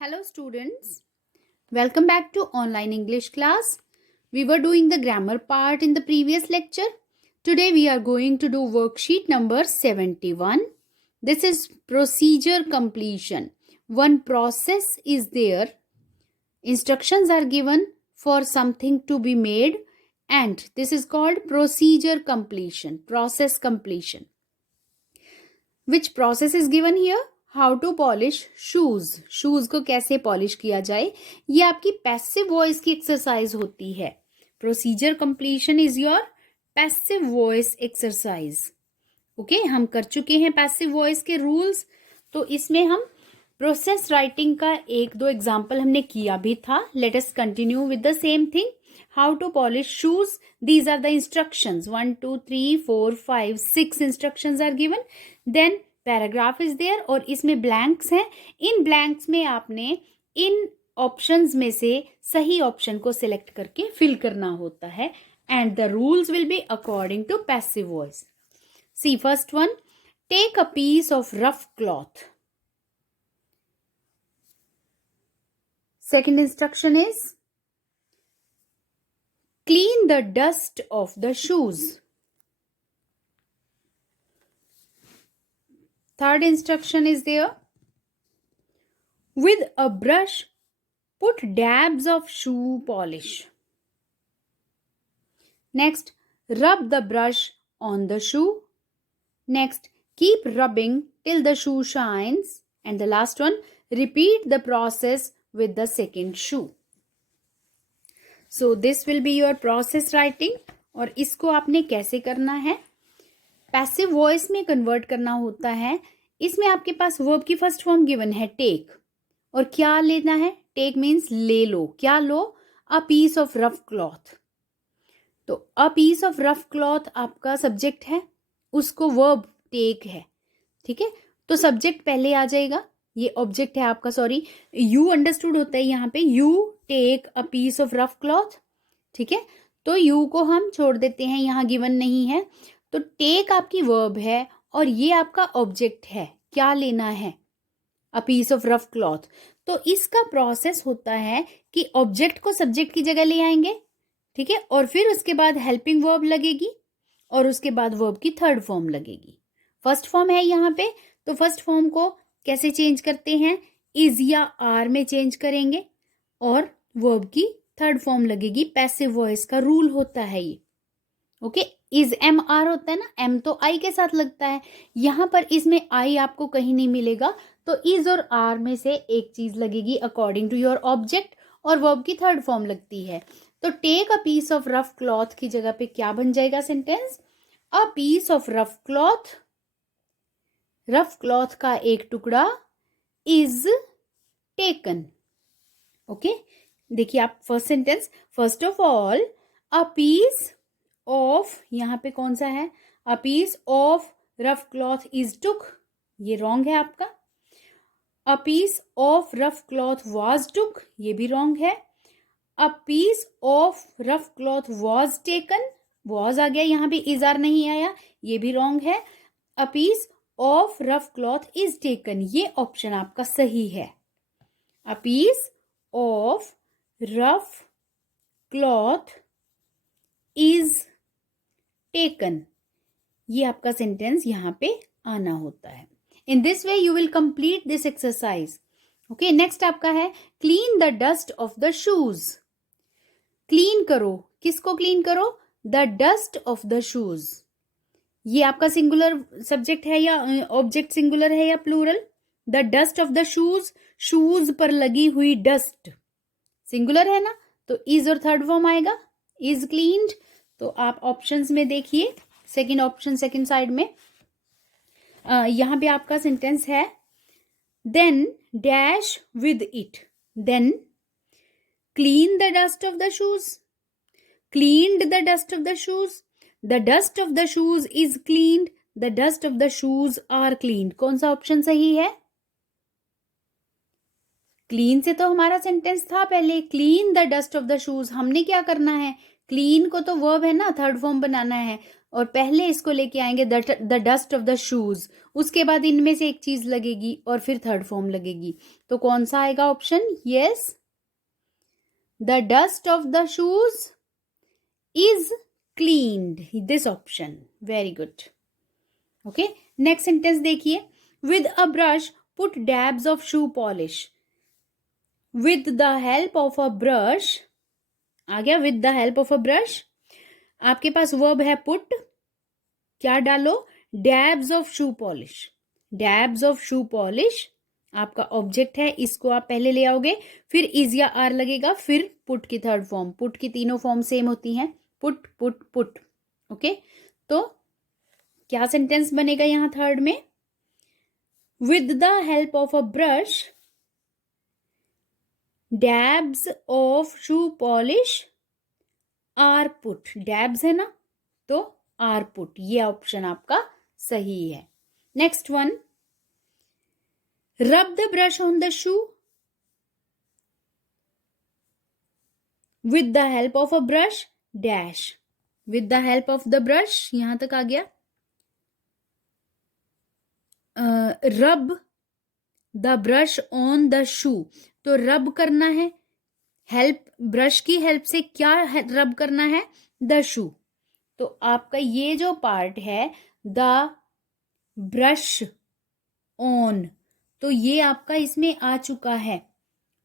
Hello students, welcome back to online English class. We were doing the grammar part in the previous lecture. Today we are going to do worksheet number 71. This is procedure completion. One process is there. Instructions are given for something to be made and this is called procedure completion, process completion. Which process is given here? How to polish shoes, shoes को कैसे polish किया जाए, ये आपकी passive voice की exercise होती है. Procedure completion is your passive voice exercise. Okay, हम कर चुके हैं पैसिव वॉइस के रूल्स. तो इसमें हम प्रोसेस राइटिंग का एक दो एग्जाम्पल हमने किया भी था. Let us continue with the same thing. How to polish shoes, these are the instructions. 1 2 3 4 5 6 instructions are given. Then paragraph is there और इसमें ब्लैंक्स हैं. इन ब्लैंक्स में आपने इन ऑप्शंस में से सही ऑप्शन को सिलेक्ट करके फिल करना होता है. And the rules will be according to passive voice. See first one, take a piece of rough cloth. Second instruction is clean the dust of the shoes. Third instruction is there. With a brush, put dabs of shoe polish. Next, rub the brush on the shoe. Next, keep rubbing till the shoe shines. And the last one, repeat the process with the second shoe. So this will be your process writing. और इसको आपने कैसे करना है, passive voice में convert करना होता है. इसमें आपके पास वर्ब की फर्स्ट फॉर्म गिवन है टेक, और क्या लेना है, टेक मीन्स ले लो. क्या लो, a piece of rough cloth. तो a piece of rough cloth आपका सब्जेक्ट है, उसको वर्ब टेक है. ठीक है, तो सब्जेक्ट पहले आ जाएगा, ये ऑब्जेक्ट है आपका. सॉरी, यू अंडरस्टूड होता है यहाँ पे. You take a piece of rough cloth. ठीक है, तो यू को हम छोड़ देते हैं, यहाँ गिवन नहीं है. तो टेक आपकी वर्ब है और ये आपका ऑब्जेक्ट है. क्या लेना है, a piece of rough cloth. तो इसका प्रोसेस होता है कि ऑब्जेक्ट को सब्जेक्ट की जगह ले आएंगे. ठीक है, और फिर उसके बाद हेल्पिंग वर्ब लगेगी और उसके बाद वर्ब की थर्ड फॉर्म लगेगी. फर्स्ट फॉर्म है यहाँ पे, तो फर्स्ट फॉर्म को कैसे चेंज करते हैं, इज या आर में चेंज करेंगे और वर्ब की थर्ड फॉर्म लगेगी. पैसिव वॉइस का रूल होता है ये. ओके, इज एम आर होता है ना, एम तो आई के साथ लगता है. यहां पर इसमें आई आपको कहीं नहीं मिलेगा, तो इज और आर में से एक चीज लगेगी अकॉर्डिंग टू योर ऑब्जेक्ट, और वर्ब की थर्ड फॉर्म लगती है. तो take a piece of rough cloth की जगह पे क्या बन जाएगा sentence, a piece of rough cloth, rough cloth का एक टुकड़ा, इज टेकन. ओके, देखिए आप first sentence, first of all a piece of, यहाँ पे कौन सा है, a piece of rough cloth is took, ये रॉन्ग है आपका. A piece of rough cloth was took, ये भी रॉन्ग है. A piece of rough cloth was taken, was आ गया, यहाँ पे इज आर नहीं आया, ये भी रॉन्ग है. A piece of rough cloth is taken, ये ऑप्शन आपका सही है. A piece of rough cloth is taken, ये आपका सेंटेंस यहाँ पे आना होता है. In this way you will complete this exercise. Okay, next आपका है clean the dust of the shoes. Clean करो, किसको क्लीन करो, the dust of the shoes. ये आपका सिंगुलर सब्जेक्ट है या ऑब्जेक्ट सिंगुलर है या plural. The dust of the shoes, shoes पर लगी हुई डस्ट सिंगुलर है ना, तो इज और थर्ड फॉर्म आएगा, इज क्लीन्ड. तो आप ऑप्शंस में देखिए, सेकंड ऑप्शन सेकंड साइड में यहां पे आपका सेंटेंस है, then dash with it. Then clean the dust of the shoes, cleaned the dust of the shoes. The dust of the shoes is cleaned. The dust of the shoes are cleaned. कौन सा option सही है, clean से तो हमारा sentence था पहले, clean the dust of the shoes. हमने क्या करना है, क्लीन को तो वर्ब है ना, थर्ड फॉर्म बनाना है, और पहले इसको लेके आएंगे the dust of the shoes, उसके बाद इनमें से एक चीज लगेगी और फिर थर्ड फॉर्म लगेगी। तो कौन सा आएगा option? Yes, the dust of the shoes is cleaned, this option. Very good. Okay, next sentence देखिए, with a brush put dabs of shoe polish. With the help of a brush आ गया, with the help of a brush. आपके पास verb है put, क्या डालो? Dabs of shoe polish. Dabs of shoe polish आपका object है, इसको आप पहले ले आओगे, फिर इज या आर लगेगा, फिर पुट की थर्ड फॉर्म। पुट की तीनों फॉर्म सेम होती हैं, पुट पुट पुट। ओके, तो क्या सेंटेंस बनेगा यहां थर्ड में? With the help of a brush dabs of shoe polish are put. Dabs है ना, तो आर पुट, ये ऑप्शन आपका सही है। नेक्स्ट वन, रब the brush on the shoe with the help of a brush dash. With the help of the brush यहां तक आ गया। Rub the brush on the शू, तो रब करना है, हेल्प, ब्रश की हेल्प से क्या रब करना है? The shoe. तो आपका ये जो पार्ट है द ब्रश ऑन, तो ये आपका इसमें आ चुका है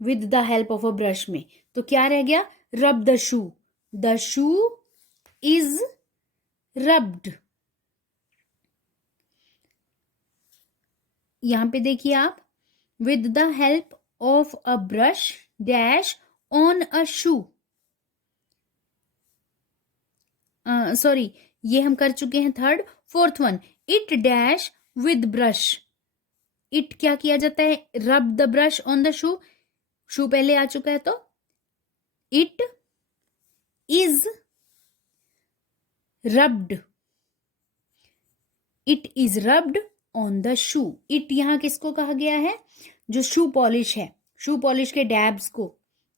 with the help of a brush में। तो क्या रह गया? Rub the shoe. The shoe is rubbed. यहां पे देखिए आप, with the help of a brush dash on a shoe. Sorry, ये हम कर चुके हैं third. Fourth one, it dash with brush. It क्या किया जाता है? Rub the brush on the shoe. Shoe पहले आ चुका है, तो it is rubbed. It is rubbed on the shoe. It यहां किसको कहा गया है? जो शू पॉलिश है, शू पॉलिश के डैब्स को।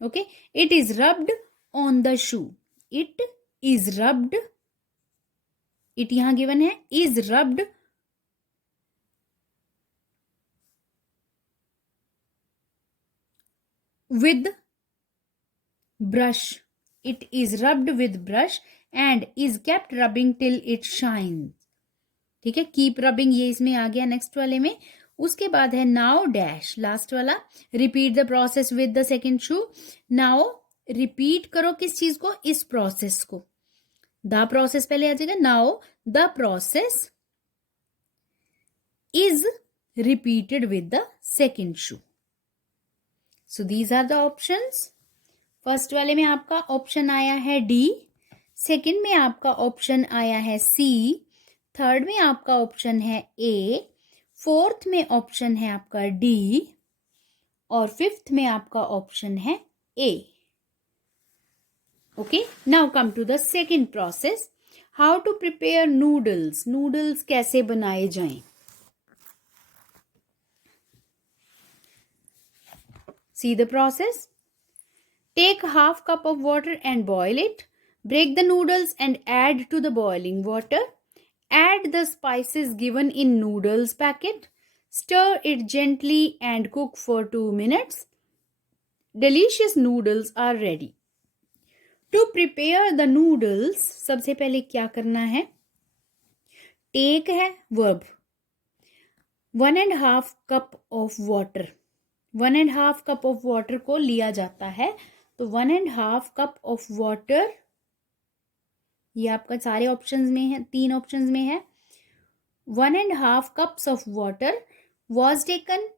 Okay, it is rubbed on the shoe. It is rubbed, it यहां गिवन है, is rubbed with brush. It is rubbed with brush and is kept rubbing till it shines. ठीक है, keep rubbing ये इसमें आ गया next वाले में। उसके बाद है नाउ डैश, लास्ट वाला, repeat the process with the second shoe. Now repeat करो किस चीज को? इस प्रोसेस को। द प्रोसेस पहले आ जाएगा। Now the process is repeated with the second shoe. So these are the options. First वाले में आपका ऑप्शन आया है डी, सेकंड में आपका ऑप्शन आया है सी, थर्ड में आपका ऑप्शन है ए, फोर्थ में ऑप्शन है आपका डी, और फिफ्थ में आपका ऑप्शन है A. Okay, now come to the second process, how to prepare noodles. Noodles कैसे बनाए जाएं? See the process. Take half cup of water and boil it. Break the noodles and add to the boiling water. Add the spices given in noodles packet. Stir it gently and cook for 2 minutes. Delicious noodles are ready. To prepare the noodles, सबसे पहले क्या करना है? Take है verb. 1.5 cup of water. 1.5 cup of water को लिया जाता है, तो 1.5 कप ऑफ वाटर, ये आपका सारे ऑप्शंस में है, 3 ऑप्शंस में है। 1.5 cups of water was taken,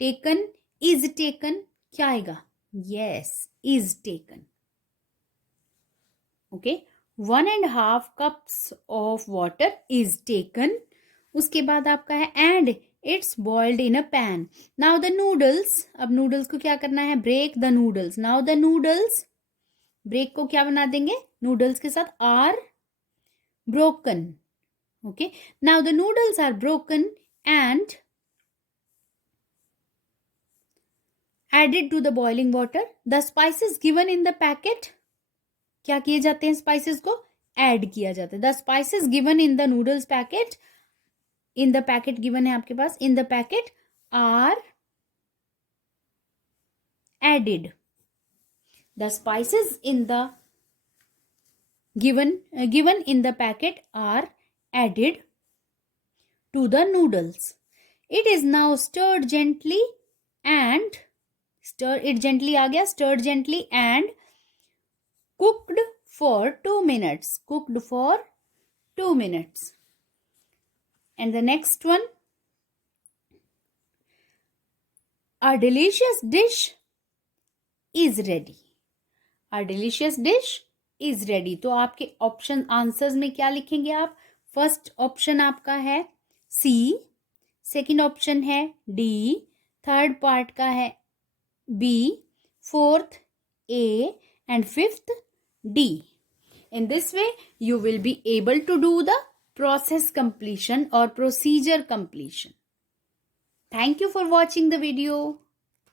taken, is taken, क्या आएगा? Yes, is taken. Okay, 1.5 cups of water is taken. उसके बाद आपका है and it's boiled in a pan. Now the noodles, अब नूडल्स को क्या करना है? Break the noodles. Now the noodles, break को क्या बना देंगे? नूडल्स के साथ are broken. Okay, now the noodles are broken and added to the boiling water. The spices given in the packet, क्या किए जाते हैं स्पाइसेस को? ऐड किया जाता है. The spices given in the noodles packet, in the packet given है आपके पास, in the packet are added. The spices in the given in the packet are added to the noodles. It is now stirred gently and stirred gently and cooked for 2 minutes. Cooked for 2 minutes. And the next one, a delicious dish is ready. A delicious dish is ready. तो आपके option answers में क्या लिखेंगे आप? First option आपका है C, second option है D, third part का है B, fourth A and fifth D. In this way, you will be able to do the process completion or procedure completion. Thank you for watching the video.